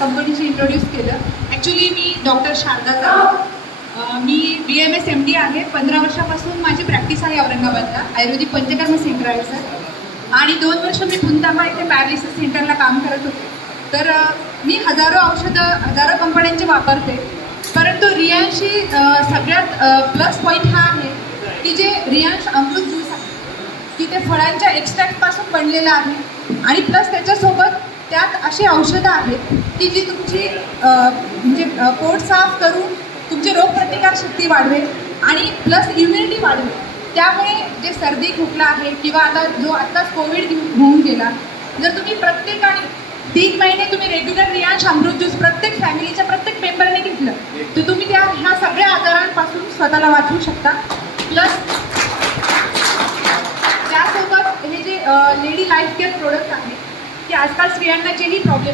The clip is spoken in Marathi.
कंपनीशी इंट्रोड्यूस केलं. ॲक्च्युली मी डॉक्टर शारदा जाधव, मी BMS MD आहे. 15 वर्षापासून माझी प्रॅक्टिस आहे औरंगाबादला. आयुर्वेदिक पंचकर्म सेंटर आहे सर. आणि 2 वर्ष मी पुंतामा इथे पॅरालिसिस सेंटरला काम करत होते. तर मी हजारो औषधं हजारो कंपन्यांचे वापरते, परंतु रियांशी सगळ्यात प्लस पॉईंट हा आहे की जे रियांश अमृत ज्यूस आहे की ते फळांच्या एक्स्ट्रॅक्टपासून बनलेलं आहे आणि प्लस त्याच्यासोबत त्यात अशी औषधं आहेत की जी तुमची म्हणजे पोट साफ करून तुमची रोगप्रतिकारशक्ती वाढवेल आणि प्लस इम्युनिटी वाढवेल. त्यामुळे जे सर्दी खोकला आहे किंवा आत्ताच कोविड होऊन गेला, जर तुम्ही प्रत्येकाने 3 महिने तुम्ही रेग्युलर रियांश अमृत ज्यूस प्रत्येक फॅमिलीच्या प्रत्येक मेंबरने घेतलं तर तुम्ही ह्या सगळ्या आजारांपासून स्वतःला वाचवू शकता. प्लस त्यासोबत हे जे लेडी लाईफ केअर प्रोडक्ट आहे की आजकाल स्त्रियांना जेही प्रॉब्लेम